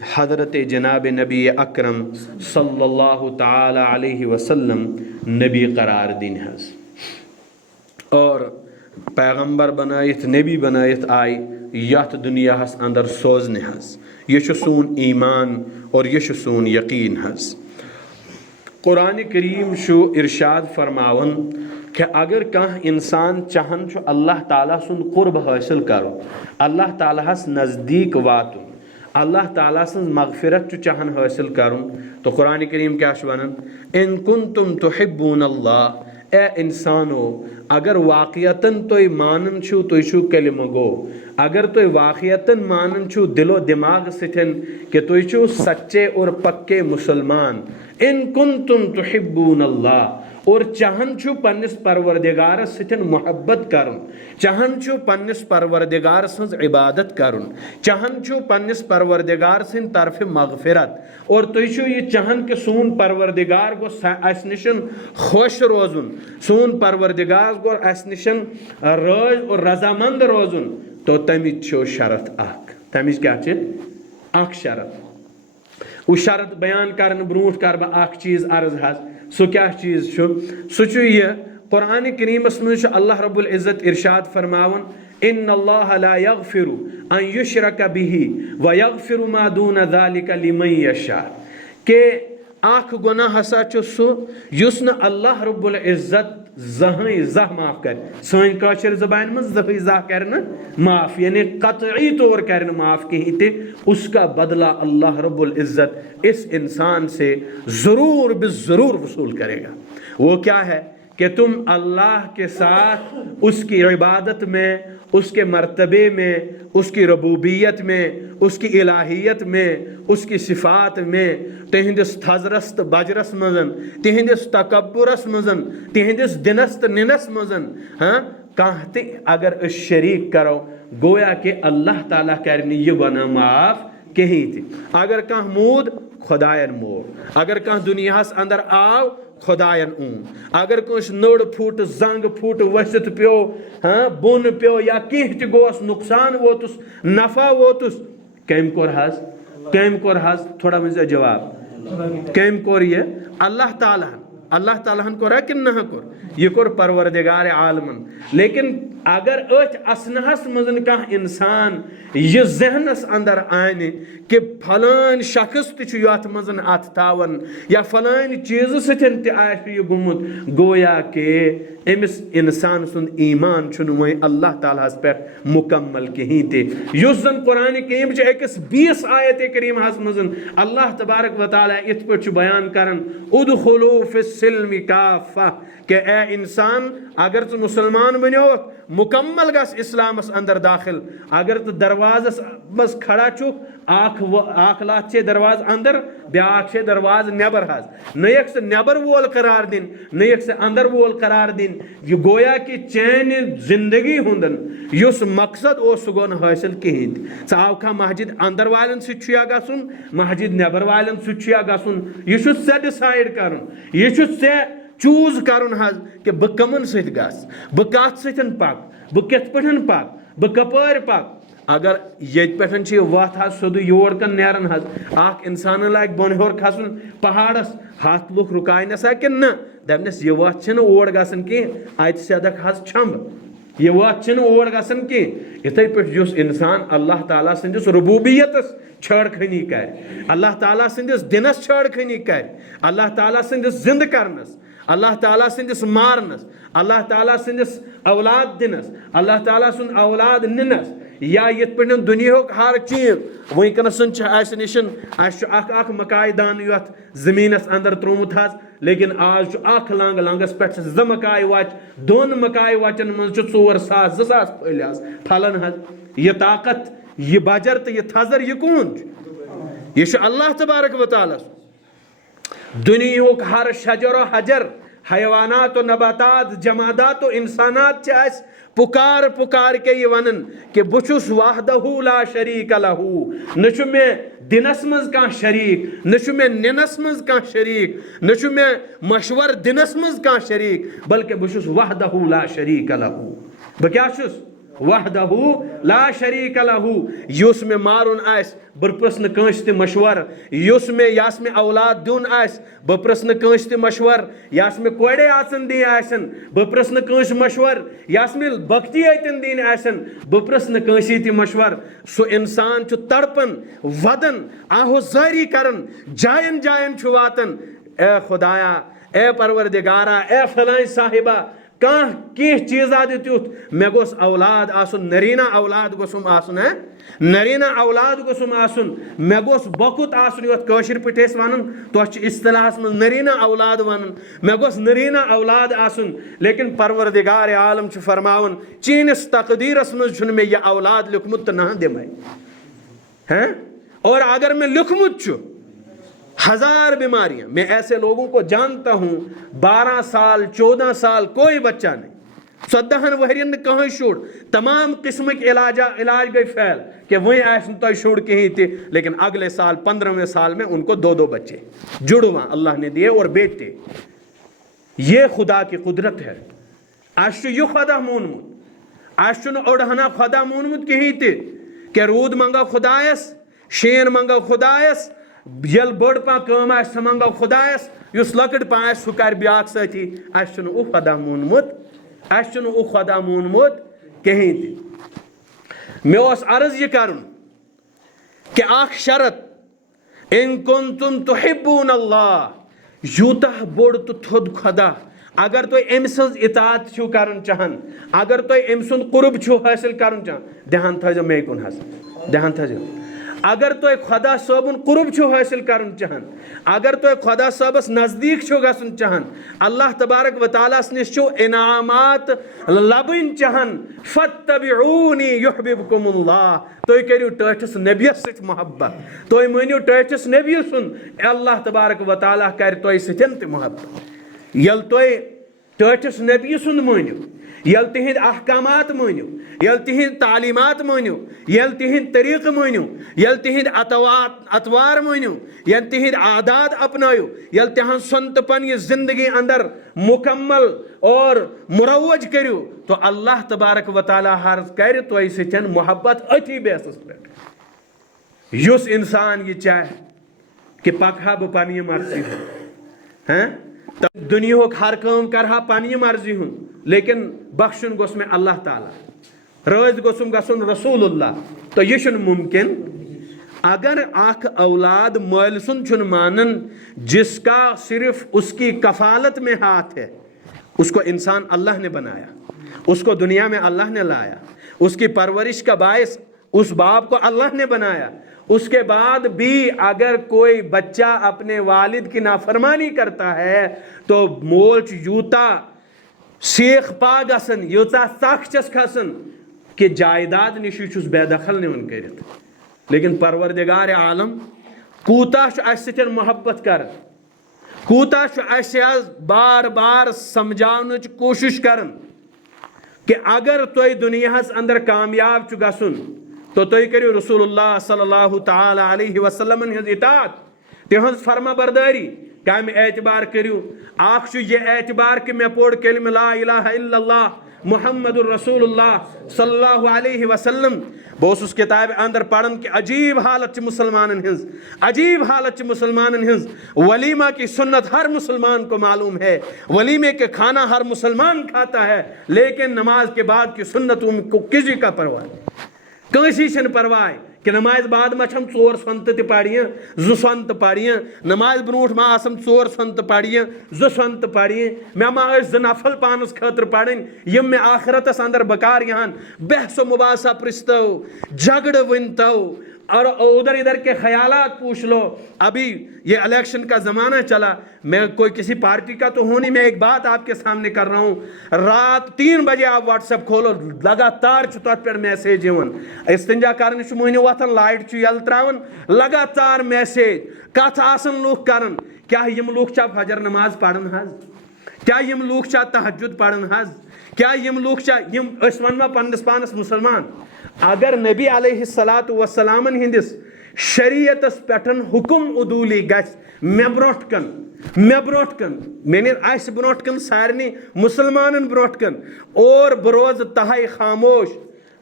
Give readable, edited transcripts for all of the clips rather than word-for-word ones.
حضرت جناب نبی اکرم صلی اللہ تعالی علیہ وسلم نبی قرار دین حظ اور پیغمبر بنائت نبی بنائت آئی یت دنیا ہس اندر سوزنے حظ یہ سون ایمان اور یہ سون یقین حظ قرآن کریم شو ارشاد فرماون کہ اگر کان انسان چاہن چھو اللہ تعالیٰ سن قرب حاصل کرو اللہ تعالیٰ ہس نزدیک واتو اللہ تعالیٰ سن مغفرت چو چاہن حاصل کروں تو قرآن کریم کیا ونن ان کنتم تحبون اللہ اے انسانو اگر واقعتاً توی مانن چھو توی چھو کلمہ گو اگر توی واقعتاً مانن چھو دل و دماغ ستن کہ توی چھو سچے اور پکے مسلمان ان کنتم تحبون اللہ اور چاہن چھو پنس پروردگار ستن محبت کرن چاہن چھو پنس پروردگار سنز عبادت کرن چاہن چھو پنس پروردگار سن طرف مغفرت اور تو چھو یہ چاہن کہ سون پروردگار کو اس نشن خوش روزن سون پروردگار کو اس نشن راز اور رضامند روزن تو تمیز چھو شرط آک تمیز کیا چھے آک شرط وہ شرط بیان کرن بروٹ کر با آک چیز عرض ہے سو کیا چیز چھو سو چھو یہ قرآن کریم اسمن چھو اللہ رب العزت ارشاد فرماون ان اللہ لا یغفر ان یشرک به ویغفر ما دون ذالک لمن یشاء کہ آخ گناہ ہسا چھو سو یسن اللہ رب العزت زہاں زہ معاف کر سائن کاشر زبان میں زہاں زہ کرنا معاف یعنی قطعی طور کرنا معاف کہیں تے اس کا بدلہ اللہ رب العزت اس انسان سے ضرور بالضرور وصول کرے گا وہ کیا ہے کہ تم اللہ کے ساتھ اس کی عبادت میں اس کے مرتبے میں اس کی ربوبیت میں اس کی الہیت میں اس کی صفات میں تہندس تھزرست بجرس مزن تہندس تکبرس مزن تہندس دنست ننس مزن ہاں کہتے اگر اس شریک کرو گویا کہ اللہ تعالیٰ کرنی یہ گناہ معاف کہیں تھی اگر کہاں مود خدایان مور اگر کہاں دنیا اس اندر آو خدایان اون اگر کچھ نوڑ پھوٹ زنگ پھوٹ وسط پیو ہاں بون پیو یا کہت گوس نقصان ووتس نفع ووتس کیم کور حض تھوڑا مجھے جواب کیم کور یہ اللہ تعالیٰ کور ہے کہ نہ کور یہ کور پروردگار عالمن لیکن اگر اچھ اسنہس مزن کا انسان یہ ذہنس اندر آنے کہ فلان شخص تچ یات مزن ات تاون یا فلان چیز ستن تی آش یہ گمت گویا کہ امس انسان سن ایمان چھن وہیں اللہ تعالیٰ اس پر مکمل کہیں تے یس زن قرآن کریم چھ ایکس 20 آیت کریم ہس مزن اللہ تبارک و تعالیٰ ات پر چھ بیان کرن ادخلوا فی السلم کافہ کہ اے انسان اگر تو مسلمان بنیو مکمل گس اسلام اس اندر داخل اگر تو دروازہ بس کھڑا چوک آنکھ لات چھے دروازہ اندر بیاک چھے دروازہ نیبر حاض نیک سے نیبر وول قرار دین نیک سے اندر وول قرار دین یہ گویا کہ چین زندگی ہوندن یس مقصد او سگون حاصل کہیں ساو کا مسجد اندر والن سے چھیا گا سن مسجد نیبر والن سے چھیا گا سن یہ چھو سے ڈیسائیڈ کرن یہ چھو سے چوز کرن حض کہ بہ کمن سیت گاس بہ کات سیتن پاک بہ کت پٹھن پاک بہ کپار پاک اگر یہ پٹھن چھ وات حض سود یور کن نیرن حض آخ انسان لائک بون ہور کھسن پہاڑس ہاتھ لوک رکائی نسا کہ نہ دپنس یہ وات چھن اوڑ گسن کی آیت صدق حض چھمب یہ وات چھن اوڑ گسن کی اتھے پٹھ جس انسان اللہ تعالیٰ سندس ربوبیتس چھڑ کھنی کر اللہ تعالیٰ سندس دنس چھڑ کھنی کر اللہ تعالیٰ سندس زند کرنس اللہ تعالیٰ سندس مارنس اللہ تعالیٰ سندس اولاد دنس اللہ تعالیٰ سن اولاد ننس یا یت پہ دنیا ہر چیز ونکنسن اس نشن اخ مکائی دان یت زمینس اندر ترومت حض لیکن آج اخ لانگ لانگس پہ ز مکائی وچ دون مکائی وچن من 4,000 2,000 پھلیاس پھلن حض یہ طاقت یہ بجر تو یہ تھزر یہ کون یہ اللہ تبارک و تعالیٰ دنیا ہر شجر و حجر حیوانات و نباتات جمادات و انسانات چاہس پکار پکار کے یہ ونن کہ بچس وحدہ لا شریک لہو نچو میں دنس مز کان شریک نچو میں ننس مز کان شریک نچو میں مشور دنس مز کان شریک بلکہ بچس وحدہ لا شریک لہو بکیا چس وحدہو لا شریک لہو یس میں مارن آس بہ پرسن کنس تہ مشور یس میں یس میں اولاد دیون آس بہ پرسن کنس تہ مشور یس میں کوڑے آسن دین آسن بہ پرسن کنس مشور یس میں بختی ایتن دین آسن بہ پرسن کنسی تہ مشور سو انسان چھ تڑپن ودن آہو زاری کرن جائن جائن چھ واتن اے خدایا اے پروردگارا اے فلان صاحبہ کان کی چیزا دیتیوت میں گوس اولاد آسن نرینا اولاد گوسم آسن ہے نرینا اولاد گوسم آسن میں گوس بکت آسن یوت کاشر پٹیس وانن تو اچھ اصطلاح من نرینا اولاد وانن میں گوس نرینا اولاد آسن لیکن پروردگار عالم چھ فرماون چینس تقدیرس من چھن میں یہ اولاد لکھمت نہ دمائی ہیں اور اگر میں لکھمت چھو 1000 بیماریاں میں ایسے لوگوں کو جانتا ہوں 12 سال 14 سال کوئی بچہ نہیں 14 ورین کہیں شوڑ تمام قسم کے علاج گئی فیل کہ وہیں ایسن تو شوڑ کہیں تھے لیکن اگلے سال 15ویں سال میں ان کو 2 بچے جڑواں اللہ نے دیے اور بیٹے یہ خدا کی قدرت ہے آج یہ خدا مونمت آج اوڑھنا خدا مونمت کہیں تھے کہ رود منگا خدایس شین منگا خدایس یل بڑ پا کام آس منگو خدایس یس لکڑ پا آس سہ کر بیاکھ سۭتی اس چھُنہٕ او خدا مونمت کہیں تہِ مےٚ اوس عرض یہ کرُن کہ اکھ شرط ان کنتم تحبون اللہ یوتاہ بوڑ تو تھوٚد خدا اگر تُہۍ أمۍ سٕنٛز اطاعت چھِو کرُن چاہان اگر تُہۍ أمۍ سُنٛد قرب چھِو حٲصِل کرُن چاہان دھیان تھٲیزیو مے کُن حظ دھیان تھٲیزیو اگر تُہۍ خدا صٲبُن قرب چھِو حٲصِل کرُن چاہان اگر تُہۍ خدا صٲبس نزدیٖک چھِو گژھُن چاہان اللہ تبارک و تعالیٰ ہس نِش چھِو انعامات لبٕنۍ چاہان فاتبعونی یحببکم اللہ تُہۍ کٔرِو ٹٲٹھِس نبیس سۭتۍ محبت تُہۍ مٲنِو ٹٲٹھِس نبی سُنٛد اللہ تبارک و تعالیٰ کرِ تۄہہِ سۭتۍ تہِ محبت ییٚلہِ تُہۍ ٹٲٹھِس نبی سُنٛد مٲنِو یل تہند احکامات مانو یل تہند تعلیمات مانو یل تہند طریقہ مانو یل تہند اطوار مانو یل تہند عادات اپنائیو یل تہند سنت پنہ زندگی اندر مکمل اور مروج کرو تو اللہ تبارک و تعالیٰ حرض کر تہ سن محبت اتھی بیسس پہ یس انسان یہ چاہے کہ پکہا بہ پنہ مرضی ہاں دنیا ہر کام کرہا پنہ مرضی ہن لیکن بخشن گوس میں اللہ تعالیٰ رٲض گوسم گژھُن رسول اللہ تو یہ چھُنہٕ ممکن اگر اخ اولاد مٲلۍ سُنٛد چھُنہٕ مانن جس کا صرف اس کی کفالت میں ہاتھ ہے اس کو انسان اللہ نے بنایا اس کو دنیا میں اللہ نے لایا اس کی پرورش کا باعث اس باپ کو اللہ نے بنایا اس کے بعد بھی اگر کوئی بچہ اپنے والد کی نافرمانی کرتا ہے تو مول یوتا سیخ پا گسن یوتا سخ چس کھسن کہ جائیداد نشی چھس بے دخل نون کرت لیکن پروردگار عالم کوتا اس سۭتۍ محبت کر کوتا اس بار بار سمجھاونٕچ کوشش کرن کہ اگر تُہۍ دنیاہس اندر کامیاب چھُ گژھُن تو تُہۍ کٔرِو رسول اللہ صلی اللہ تعالیٰ علیہ وسلم ہٕنٛز اطاعت تہنٛز فرما برداری کامہِ اعتبار کٔرِو اکھ چھُ یہ اعتبار کہ مےٚ پوٚر کلمہ لا الہ الا اللہ محمد الرسول اللہ صلی اللہ علیہ وسلم بہ اوسُس کتابہِ اندر پران کہ عجیب حالت چھ مسلمانن ہنز عجیب حالت چھ مسلمانن ہنز ولیمہ کی سنت ہر مسلمان کو معلوم ہے ولیمے کے کھانا ہر مسلمان کھاتا ہے لیکن نماز کے بعد کی سنتوں کو کسی کا پرواہ نہیں کنسی چھن پرواہ کہ نماز بعد ما چھم 4 سنت تہ پڑیاں 2 سنت پڑیاں نماز برونٹ ما آسم 4 سنت پڑیاں 2 سنت پڑیاں میں ما ٲسۍ 2 نفل پانس خاطر پڑھن یم میں آخرتس اندر بکار یہان بحث و مباحثہ پرستو جھگڑ ونتو اور ادھر ادھر کے خیالات پوچھ لو ابھی یہ الیکشن کا زمانہ چلا میں کوئی کسی پارٹی کا تو ہوں نہیں میں ایک بات آپ کے سامنے کر رہا ہوں رات 3 بجے آپ واٹس ایپ کھولو لگاتار تر پہ میسیج استنجا کرنے مہنیو وتھان لائٹ یل تراون لگاتار میسیج کت آسن لوگ کرن کیا یم لوگ چھا فجر نماز پڑھن حظ کیا یم لوگ چھا تہجد پڑھن حظ کیا یم لوگ چھا یم اس ونما پنس پانس مسلمان اگر نبی علیہ الصلاۃ والسلام ہندس شریعتس پٹھن حکم عدولی گژھ مے برونٹ کن میانے اس برونٹ کن سارنی مسلمانن برونٹ کن اور بروز تہائی خاموش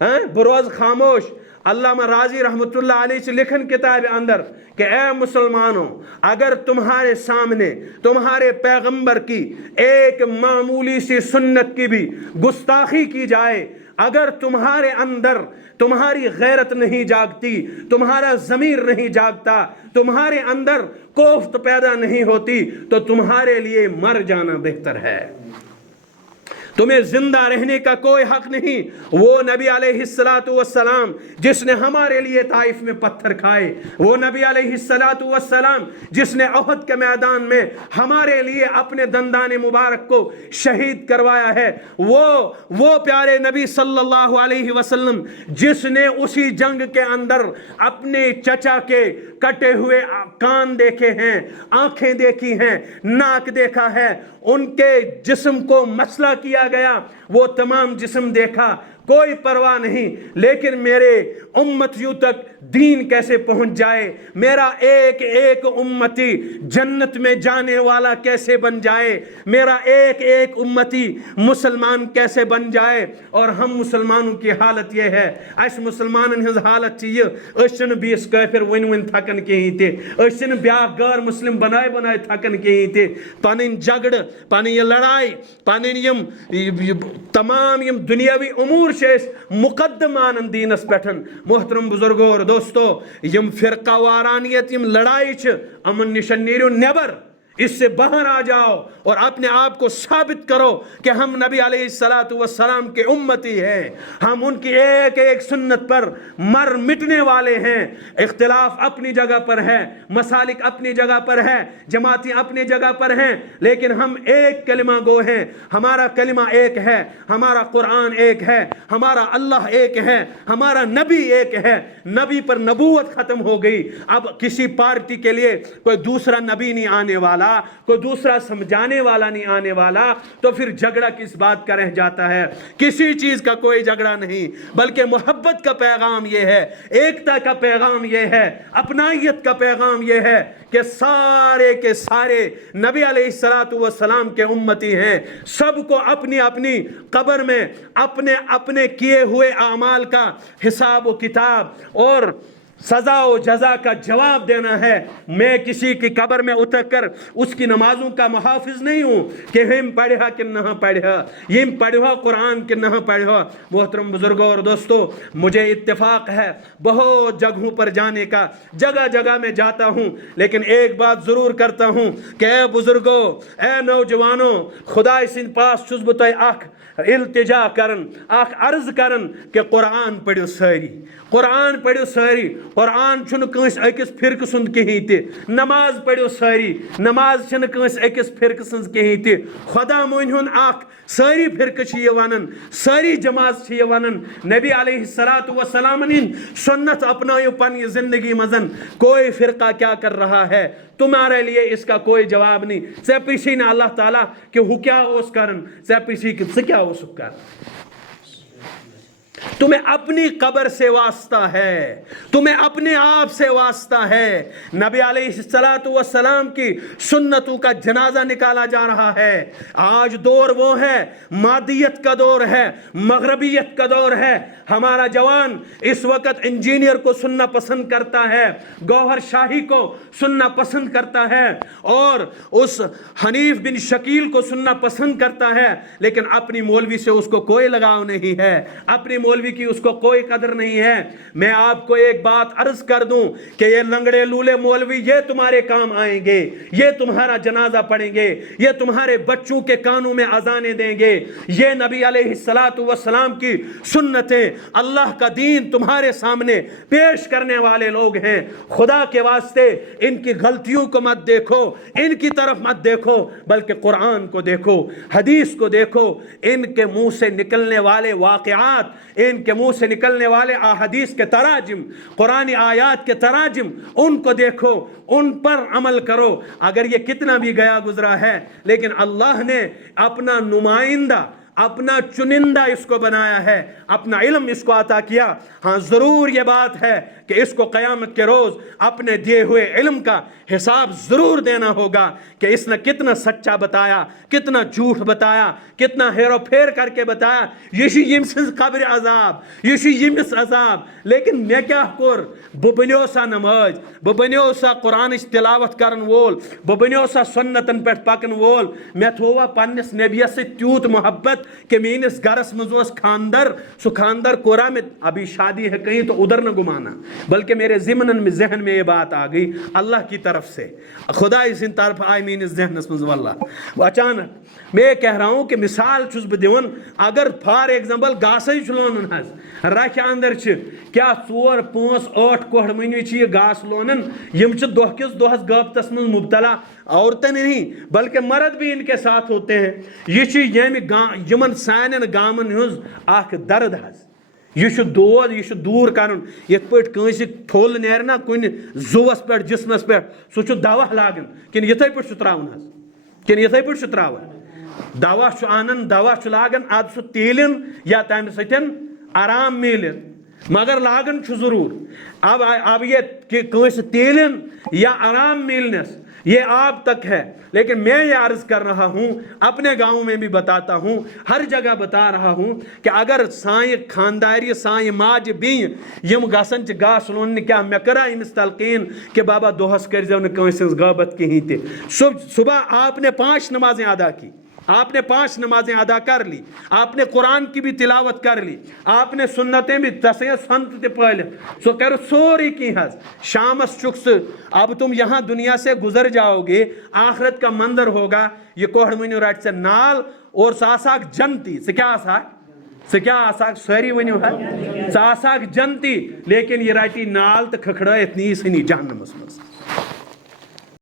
بروز خاموش. علامہ راضی رحمۃ اللہ علیہ سے لکھن کتاب اندر کہ اے مسلمانوں، اگر تمہارے سامنے تمہارے پیغمبر کی ایک معمولی سی سنت کی بھی گستاخی کی جائے، اگر تمہارے اندر تمہاری غیرت نہیں جاگتی، تمہارا ضمیر نہیں جاگتا، تمہارے اندر کوفت پیدا نہیں ہوتی، تو تمہارے لیے مر جانا بہتر ہے. تمہیں زندہ رہنے کا کوئی حق نہیں. وہ نبی علیہ السلام جس نے ہمارے لیے طائف میں پتھر کھائے، وہ نبی علیہ السلام جس نے احد کے میدان میں ہمارے لیے اپنے دندان مبارک کو شہید کروایا ہے، وہ پیارے نبی صلی اللہ علیہ وسلم جس نے اسی جنگ کے اندر اپنے چچا کے کٹے ہوئے کان دیکھے ہیں، آنکھیں دیکھی ہیں، ناک دیکھا ہے، ان کے جسم کو مسئلہ کیا گیا، وہ تمام جسم دیکھا، کوئی پرواہ نہیں. لیکن میرے امتیوں تک دین کیسے پہنچ جائے، میرا ایک ایک امتی جنت میں جانے والا کیسے بن جائے، میرا ایک ایک امتی مسلمان کیسے بن جائے. اور ہم مسلمانوں کی حالت یہ ہے، اس مسلمانن ہز حالت یہ اشن بیس کافر ون تھکن کہیں تے، اشن بیا غیر مسلم بنائے تھکن کہیں تے. پنن جگڑ، پنن یہ لڑائی، پنن یم تمام یم دنیاوی امور مقدمان دینس پیٹھن. محترم بزرگو اور دوستو، یم فرقہ وارانیت، یم لڑائی امن نشن نیرو نیبر، اس سے باہر آ جاؤ اور اپنے آپ کو ثابت کرو کہ ہم نبی علیہ السلام کے امتی ہیں، ہم ان کی ایک ایک سنت پر مر مٹنے والے ہیں. اختلاف اپنی جگہ پر ہے، مسالک اپنی جگہ پر ہے، جماعتیں اپنی جگہ پر ہیں، لیکن ہم ایک کلمہ گو ہیں. ہمارا کلمہ ایک ہے، ہمارا قرآن ایک ہے، ہمارا اللہ ایک ہے، ہمارا نبی ایک ہے. نبی پر نبوت ختم ہو گئی، اب کسی پارٹی کے لیے کوئی دوسرا نبی نہیں آنے والا، کوئی دوسرا سمجھانے والا نہیں آنے والا، تو پھر جھگڑا کس بات کا رہ جاتا ہے؟ کسی چیز کا کوئی جھگڑا نہیں، بلکہ محبت کا پیغام یہ ہے، ایکتا کا پیغام یہ ہے، اپنائیت کا پیغام یہ ہے کہ سارے کے سارے نبی علیہ السلام کے امتی ہیں. سب کو اپنی اپنی قبر میں اپنے اپنے کیے ہوئے اعمال کا حساب و کتاب اور سزا و جزا کا جواب دینا ہے. میں کسی کی قبر میں اتر کر اس کی نمازوں کا محافظ نہیں ہوں کہ ہم پڑھا کہ نہ پڑھا، یم پڑھا قرآن کہ نہ پڑھا. محترم بزرگوں اور دوستو، مجھے اتفاق ہے بہت جگہوں پر جانے کا، جگہ جگہ میں جاتا ہوں، لیکن ایک بات ضرور کرتا ہوں کہ اے بزرگوں، اے نوجوانوں، خدا سن پاس چھس بہ تۄہہِ اکھ التجا کرن، اکھ عرض کرن کہ قرآن پڑھو ساری، قرآن پڑھو ساری. قرآن چھُنہٕ کٲنٛسہِ أکِس فرقہٕ سُنٛد کِہیٖنۍ تہِ. نماز پڑھو ساری، نماز چھنہٕ کٲنٛسہِ أکِس فرقہٕ سٕنٛز کِہیٖنۍ تہِ. خدا مٲنۍ ہُن اکھ، ساری فرقہٕ چھِ یہ ونان، ساری جماعت چھِ یہ ونان. نبی علیہ السلام ہٕنٛدۍ سنت اپنٲیو پننہِ زندگی منٛز. کوئی فرقہ کیا کر رہا ہے، تمہارے لیے اس کا کوئی جواب نہیں. ژےٚ پرٛژھی نہٕ اللہ تعالیٰ کہ ہُہ کیا اوس کران، ژےٚ پرٛژھی کہ ژٕ کیا اوسُکھ کران. تمہیں اپنی قبر سے واسطہ ہے، تمہیں اپنے آپ سے واسطہ ہے. نبی علیہ السلام کی سنتوں کا جنازہ نکالا جا رہا ہے. آج دور وہ ہے، مادیت کا دور ہے، مغربیت کا دور ہے. ہمارا جوان اس وقت انجینئر کو سننا پسند کرتا ہے، گوہر شاہی کو سننا پسند کرتا ہے، اور اس حنیف بن شکیل کو سننا پسند کرتا ہے، لیکن اپنی مولوی سے اس کو کوئی لگاؤ نہیں ہے، اپنی مولوی کی اس کو کوئی قدر نہیں ہے. میں آپ کو ایک بات عرض کر دوں کہ یہ لنگڑے لولے مولوی یہ تمہارے کام آئیں گے، یہ تمہارا جنازہ پڑھیں گے، یہ تمہارے بچوں کے کانوں میں اذانیں دیں گے. یہ نبی علیہ السلام کی سنتیں، اللہ کا دین تمہارے سامنے پیش کرنے والے لوگ ہیں. خدا کے واسطے ان کی غلطیوں کو مت دیکھو، ان کی طرف مت دیکھو، بلکہ قرآن کو دیکھو، حدیث کو دیکھو. ان کے منہ سے نکلنے والے واقعات، ان کے منہ سے نکلنے والے احادیث کے تراجم، قرآن آیات کے تراجم، ان کو دیکھو، ان پر عمل کرو. اگر یہ کتنا بھی گیا گزرا ہے، لیکن اللہ نے اپنا نمائندہ، اپنا چنندہ اس کو بنایا ہے، اپنا علم اس کو عطا کیا۔ ہاں ضرور یہ بات ہے کہ اس کو قیامت کے روز اپنے دیے ہوئے علم کا حساب ضرور دینا ہوگا کہ اس نے کتنا سچا بتایا، کتنا جھوٹ بتایا، کتنا ہیرو پھیر کر کے بتایا۔ یہ چھ یم سنز قبر عذاب، یہ چھ یمس عذاب، لیکن میں کیا کور؟ بہ بنیو سا نماز، بہ بنیو سا قرآنچ تلاوت کرن وول، بہ بنیو سا سنتن پہ پکن وول، میں تھووا پنس نبیس سے تیوت محبت کہ میرس گرس مز خاندر، سو خاندر کورا میں ابھی شادی ہے کہیں تو ادھر نہ گمانا، بلکہ میرے ذہن میں یہ بات آ گئی اللہ کی طرف سے، خدا سن طرف آئی میرس ذہنس مز واللہ اچانک۔ میں کہہ رہا ہوں کہ مثال چھس بہ دیون، اگر فار ایگزامپل گاسے لونن حض رکھ اندر کیا 4 5 8 کوڑ مہینے یہ گاس لونن، یم دہ کس دہس غابتس من مبتلا، عورتیں نہیں بلکہ مرد بھی ان کے ساتھ ہوتے ہیں۔ یہ یمن سانن گامن ہز اخ درد حض، یہ دود، یہ دور کرن، یت پٹ کنس تھول نیرنا کن زوس پہ جسمس پہ، سہ دوا لاگن کن یتھے پٹ تراون حض، کن یتھے پٹ تراون دوا انن، دوا لاگن اد سہ تیلن یا تمہ سن آرام میلن، مگر لاگن ضرور۔ اب یہ کنس تیلن یا آرام ملنس یہ آپ تک ہے، لیکن میں یہ عرض کر رہا ہوں، اپنے گاؤں میں بھی بتاتا ہوں، ہر جگہ بتا رہا ہوں کہ اگر سائیں خانداری سائیں ماج بین یم گسن چ گاس لون کیا میں کرا امس تلقین کہ بابا دہس کرزو نہ کٲنٛسہِ ہٕنٛز غٲبت کہین تہ۔ صبح آپ نے 5 نمازیں ادا کی، آپ نے 5 نمازیں ادا کر لی، آپ نے قرآن کی بھی تلاوت کر لی، آپ نے سنتیں بھی تسیں سنت تہ پال، سو کر سوری کی حض شامس چکس۔ اب تم یہاں دنیا سے گزر جاؤ گے، آخرت کا منظر ہوگا، یہ کوڑ منیو رٹ سے نال اور ساساک جنتی سے کیا آساک سوری ونیو ہے ساساک جنتی، لیکن یہ رٹی نال تو کھکھڑا اتنی سنی جہنم اس